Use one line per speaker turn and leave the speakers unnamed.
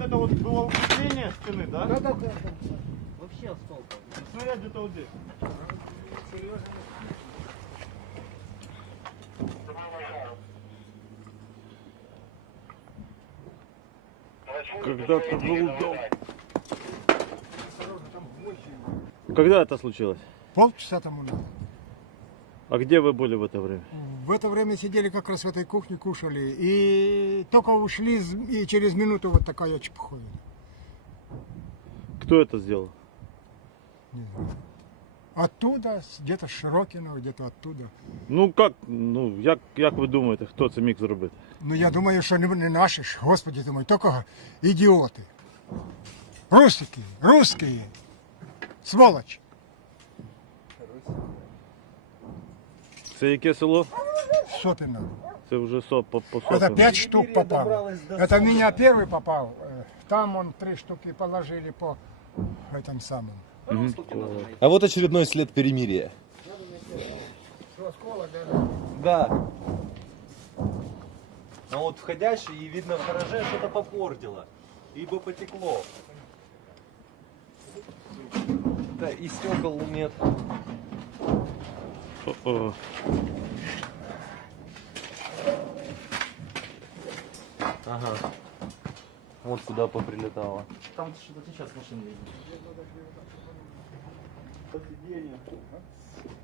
это вот было укрепление стены, да?
Да.
Вообще осколков.
Снаряд где-то вот здесь.
Когда-то был дом. Когда это случилось?
Полчаса тому назад.
А где вы были в это время?
В это время сидели как раз в этой кухне, кушали. И только ушли, и через минуту вот такая чепуховина.
Кто это сделал?
Не знаю. Оттуда, где-то з Широкіного, где-то оттуда.
Ну як ви думаєте, хто це міг зробити?
Ну я думаю, що не наші ж, господи, думаю, тільки ідіоти. Русські, сволочі.
Це яке село?
Сопіно.
Це вже по
Это
Сопину.
5 штук попало. Это меня первый попал. Там он 3 штуки положили по этому самому.
А вот очередной след перемирия.
Да. А вот входящий, и видно в гараже что-то попортило. Ибо потекло. Да, и стекол нет.
О-о.
Ага. Вот куда поприлетало. Там что-то сейчас машина едет.
Сиденье.